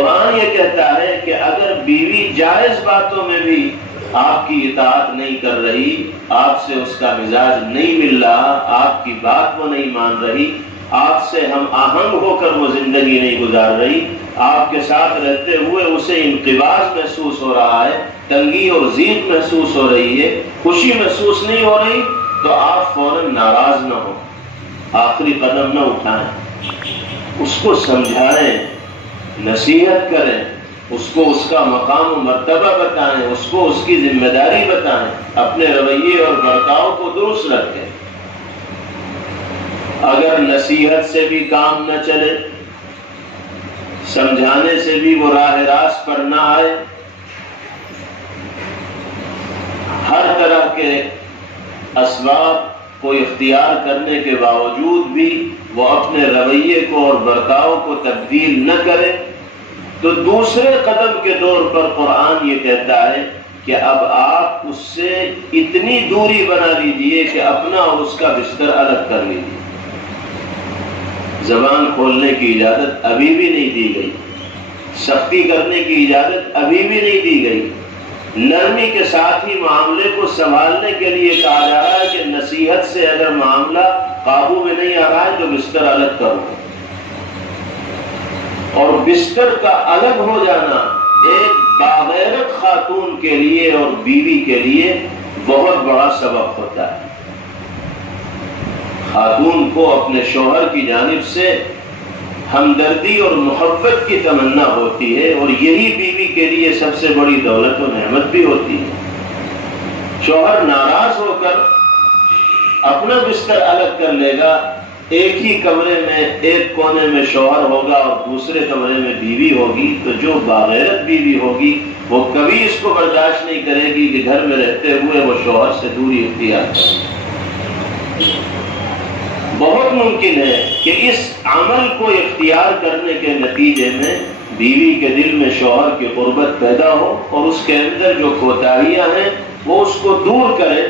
قرآن یہ کہتا ہے کہ اگر بیوی جائز باتوں میں بھی آپ کی اطاعت نہیں کر رہی، آپ سے اس کا مزاج نہیں مل رہا، آپ کی بات وہ نہیں مان رہی، آپ سے ہم آہنگ ہو کر وہ زندگی نہیں گزار رہی، آپ کے ساتھ رہتے ہوئے اسے انقباض محسوس ہو رہا ہے، تنگی اور ضیق محسوس ہو رہی ہے، خوشی محسوس نہیں ہو رہی، تو آپ فوراً ناراض نہ ہو، آخری قدم نہ اٹھائیں، اس کو سمجھائیں، نصیحت کریں، اس کو اس کا مقام و مرتبہ بتائیں، اس کو اس کی ذمہ داری بتائیں، اپنے رویے اور برتاؤ کو درست رکھیں۔ اگر نصیحت سے بھی کام نہ چلے، سمجھانے سے بھی وہ راہ راست پر نہ آئے، ہر طرح کے اسباب کو اختیار کرنے کے باوجود بھی وہ اپنے رویے کو اور برتاؤ کو تبدیل نہ کرے، تو دوسرے قدم کے طور پر قرآن یہ کہتا ہے کہ اب آپ اس سے اتنی دوری بنا لیجئے کہ اپنا اور اس کا بستر الگ کر لیجئے۔ زبان کھولنے کی اجازت ابھی بھی نہیں دی گئی، سختی کرنے کی اجازت ابھی بھی نہیں دی گئی، نرمی کے ساتھ ہی معاملے کو سنبھالنے کے لیے کہا جا رہا ہے کہ نصیحت سے اگر معاملہ قابو میں نہیں آ رہا ہے تو بستر الگ کرو۔ اور بستر کا الگ ہو جانا ایک باغیرت خاتون کے لیے اور بیوی کے لیے بہت بڑا سبب ہوتا ہے۔ خاتون کو اپنے شوہر کی جانب سے ہمدردی اور محبت کی تمنا ہوتی ہے، اور یہی بیوی کے لیے سب سے بڑی دولت و نعمت بھی ہوتی ہے۔ شوہر ناراض ہو کر اپنا بستر الگ کر لے گا، ایک ہی کمرے میں ایک کونے میں شوہر ہوگا اور دوسرے کمرے میں بیوی ہوگی، تو جو باغیرت بیوی ہوگی وہ کبھی اس کو برداشت نہیں کرے گی کہ گھر میں رہتے ہوئے وہ شوہر سے دوری اختیار کرے۔ بہت ممکن ہے کہ اس عمل کو اختیار کرنے کے نتیجے میں بیوی کے دل میں شوہر کی قربت پیدا ہو، اور اس کے اندر جو کوتاہیاں ہیں وہ اس کو دور کرے،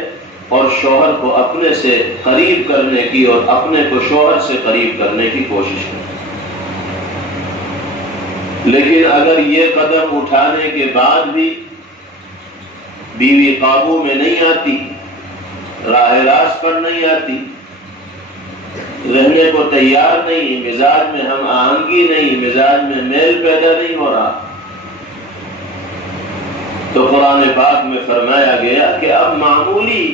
اور شوہر کو اپنے سے قریب کرنے کی اور اپنے کو شوہر سے قریب کرنے کی کوشش کرے۔ لیکن اگر یہ قدم اٹھانے کے بعد بھی بیوی قابو میں نہیں آتی، راہ راست پر نہیں آتی، رہنے کو تیار نہیں، مزاج میں ہم آہنگی نہیں، مزاج میں میل پیدا نہیں ہو رہا، تو قرآن پاک میں فرمایا گیا کہ اب معمولی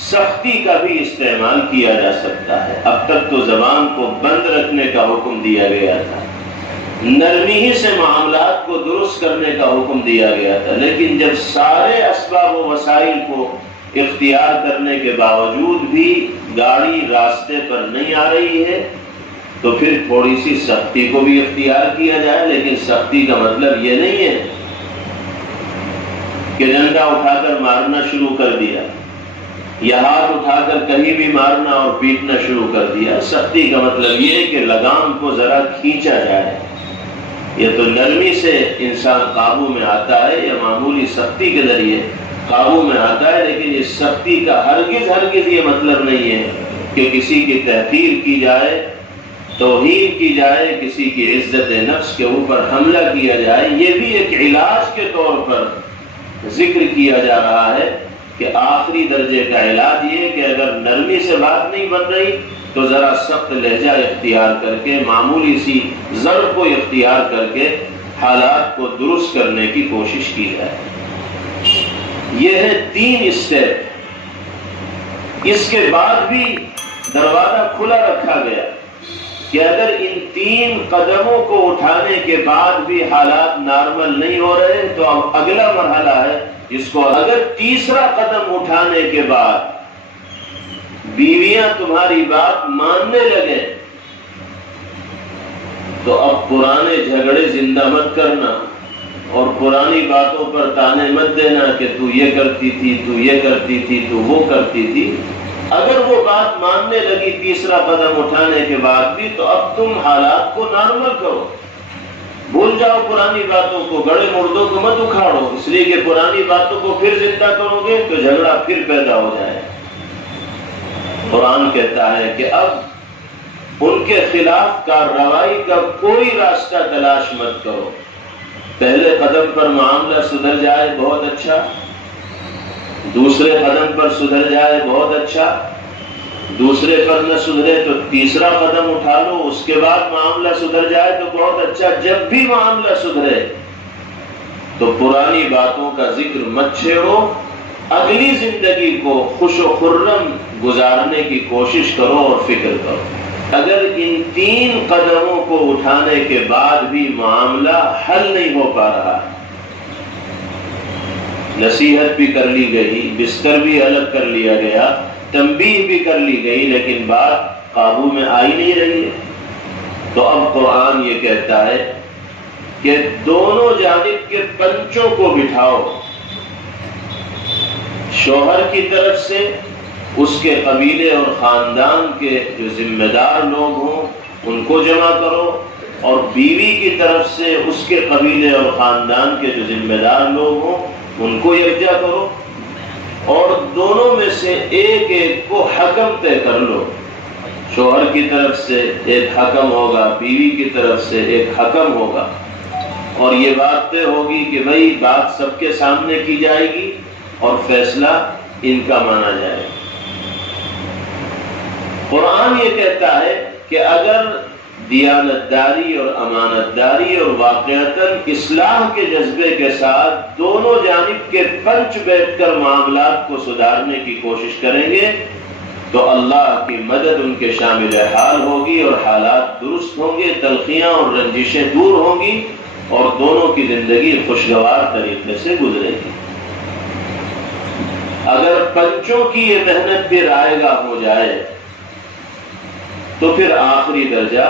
سختی کا بھی استعمال کیا جا سکتا ہے۔ اب تک تو زبان کو بند رکھنے کا حکم دیا گیا تھا، نرمی ہی سے معاملات کو درست کرنے کا حکم دیا گیا تھا، لیکن جب سارے اسباب و وسائل کو اختیار کرنے کے باوجود بھی گاڑی راستے پر نہیں آ رہی ہے، تو پھر تھوڑی سی سختی کو بھی اختیار کیا جائے۔ لیکن سختی کا مطلب یہ نہیں ہے کہ ڈنڈا اٹھا کر مارنا شروع کر دیا، یا ہاتھ اٹھا کر کہیں بھی مارنا اور پیٹنا شروع کر دیا۔ سختی کا مطلب یہ ہے کہ لگام کو ذرا کھینچا جائے۔ یہ تو نرمی سے انسان قابو میں آتا ہے یا معمولی سختی کے ذریعے قابو میں آتا ہے، لیکن اس سختی کا ہرگز یہ مطلب نہیں ہے کہ کسی کی تحقیر کی جائے، توہین کی جائے، کسی کی عزت نفس کے اوپر حملہ کیا جائے۔ یہ بھی ایک علاج کے طور پر ذکر کیا جا رہا ہے کہ آخری درجے کا علاج یہ ہے کہ اگر نرمی سے بات نہیں بن رہی تو ذرا سخت لہجہ اختیار کر کے، معمولی سی ضرب کو اختیار کر کے حالات کو درست کرنے کی کوشش کی جائے۔ یہ ہے 3 اسٹیپ۔ اس کے بعد بھی دروازہ کھلا رکھا گیا کہ اگر ان 3 قدموں کو اٹھانے کے بعد بھی حالات نارمل نہیں ہو رہے تو اب اگلا مرحلہ ہے جس کو اگر تیسرا قدم اٹھانے کے بعد بیویاں تمہاری بات ماننے لگے تو اب پرانے جھگڑے زندہ مت کرنا اور پرانی باتوں پر تانے مت دینا کہ تو یہ کرتی تھی، تو یہ کرتی تھی، تو وہ کرتی تھی۔ اگر وہ بات ماننے لگی تیسرا قدم اٹھانے کے بعد بھی تو اب تم حالات کو نارمل کرو، بھول جاؤ پرانی باتوں کو، گڑے مردوں کو مت اکھاڑو، اس لیے کہ پرانی باتوں کو پھر زندہ کرو گے تو جھگڑا پھر پیدا ہو جائے۔ قرآن کہتا ہے کہ اب ان کے خلاف کارروائی کا کوئی راستہ تلاش مت کرو، پہلے قدم پر معاملہ سدھر جائے بہت اچھا، دوسرے قدم پر سدھر جائے بہت اچھا، دوسرے پر نہ سدھرے تو تیسرا قدم اٹھا لو، اس کے بعد معاملہ سدھر جائے تو بہت اچھا۔ جب بھی معاملہ سدھرے تو پرانی باتوں کا ذکر مت چھیڑو، اگلی زندگی کو خوش و خرم گزارنے کی کوشش کرو اور فکر کرو۔ اگر ان 3 قدموں کو اٹھانے کے بعد بھی معاملہ حل نہیں ہو پا رہا، نصیحت بھی کر لی گئی، بستر بھی الگ کر لیا گیا، تنبیہ بھی کر لی گئی، لیکن بات قابو میں آئی نہیں رہی ہے، تو اب قرآن یہ کہتا ہے کہ دونوں جانب کے پنچوں کو بٹھاؤ، شوہر کی طرف سے اس کے قبیلے اور خاندان کے جو ذمہ دار لوگ ہوں ان کو جمع کرو، اور بیوی کی طرف سے اس کے قبیلے اور خاندان کے جو ذمہ دار لوگ ہوں ان کو یکجا کرو، اور دونوں میں سے ایک ایک کو حکم طے کر لو۔ شوہر کی طرف سے ایک حکم ہوگا، بیوی کی طرف سے ایک حکم ہوگا، اور یہ بات طے ہوگی کہ بھئی بات سب کے سامنے کی جائے گی اور فیصلہ ان کا مانا جائے گا۔ قرآن یہ کہتا ہے کہ اگر دیانتداری اور امانتداری اور واقعتاً اصلاح کے جذبے کے ساتھ دونوں جانب کے پنچ بیٹھ کر معاملات کو سدھارنے کی کوشش کریں گے تو اللہ کی مدد ان کے شامل حال ہوگی اور حالات درست ہوں گے، تلخیاں اور رنجشیں دور ہوں گی اور دونوں کی زندگی خوشگوار طریقے سے گزرے گی۔ اگر پنچوں کی یہ محنت بھی رائے گاہ ہو جائے تو پھر آخری درجہ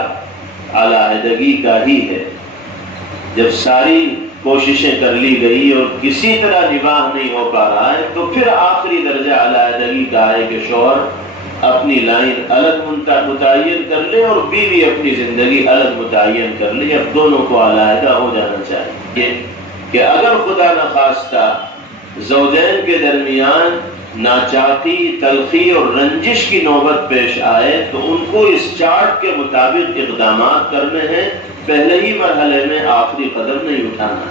علیحدگی کا ہی ہے۔ جب ساری کوششیں کر لی گئی اور کسی طرح نباہ نہیں ہو پا رہا ہے تو پھر آخری درجہ علیحدگی کا ہے کہ شوہر اپنی لائن الگ متعین کر لے اور بیوی اپنی زندگی الگ متعین کر لے۔ اب دونوں کو علیحدہ ہو جانا چاہیے کہ اگر خدا نخواستہ زوجین کے درمیان ناچاکی، تلخی اور رنجش کی نوبت پیش آئے تو ان کو اس چارٹ کے مطابق اقدامات کرنے ہیں، پہلے ہی مرحلے میں آخری قدم نہیں اٹھانا۔